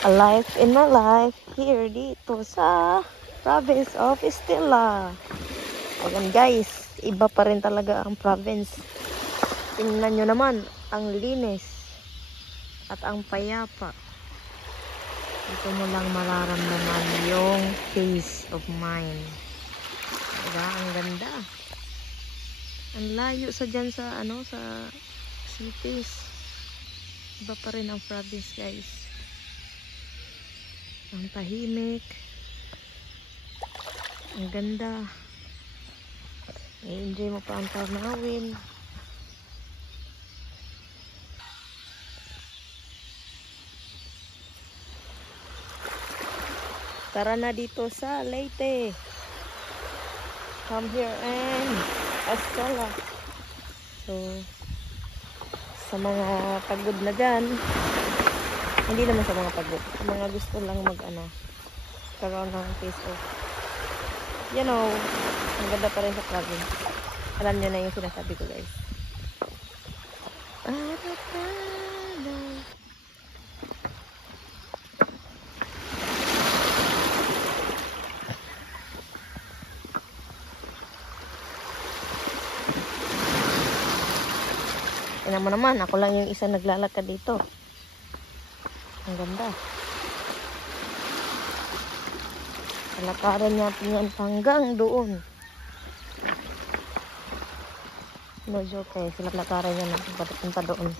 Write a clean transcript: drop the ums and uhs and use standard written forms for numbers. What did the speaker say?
A life in my life here dito sa province of Estela. Ayan guys, iba pa rin talaga ang province. Tingnan nyo naman, ang linis at ang payapa. Dito mo lang mararamdaman yung peace of mind. Diba? Ang ganda. Ang layo sa dyan sa sa cities. Iba pa rin ang province guys. Ang tahimik. Ang ganda. I-enjoy mo pa ang tanawin. Tara na dito sa Leyte. Come here and Estela. So, sa mga pagod na dyan, hindi naman sa mga pagod. Sa mga gusto lang karoon ng face off. You know, ang ganda pa rin sa province. Alam nyo na yung sinasabi ko guys. Tingnan mo naman, ako lang yung isa naglalakad dito. Ang ganda. Kalakaran natin yan hanggang doon. No joke eh, sila lakaran yan natin papunta doon.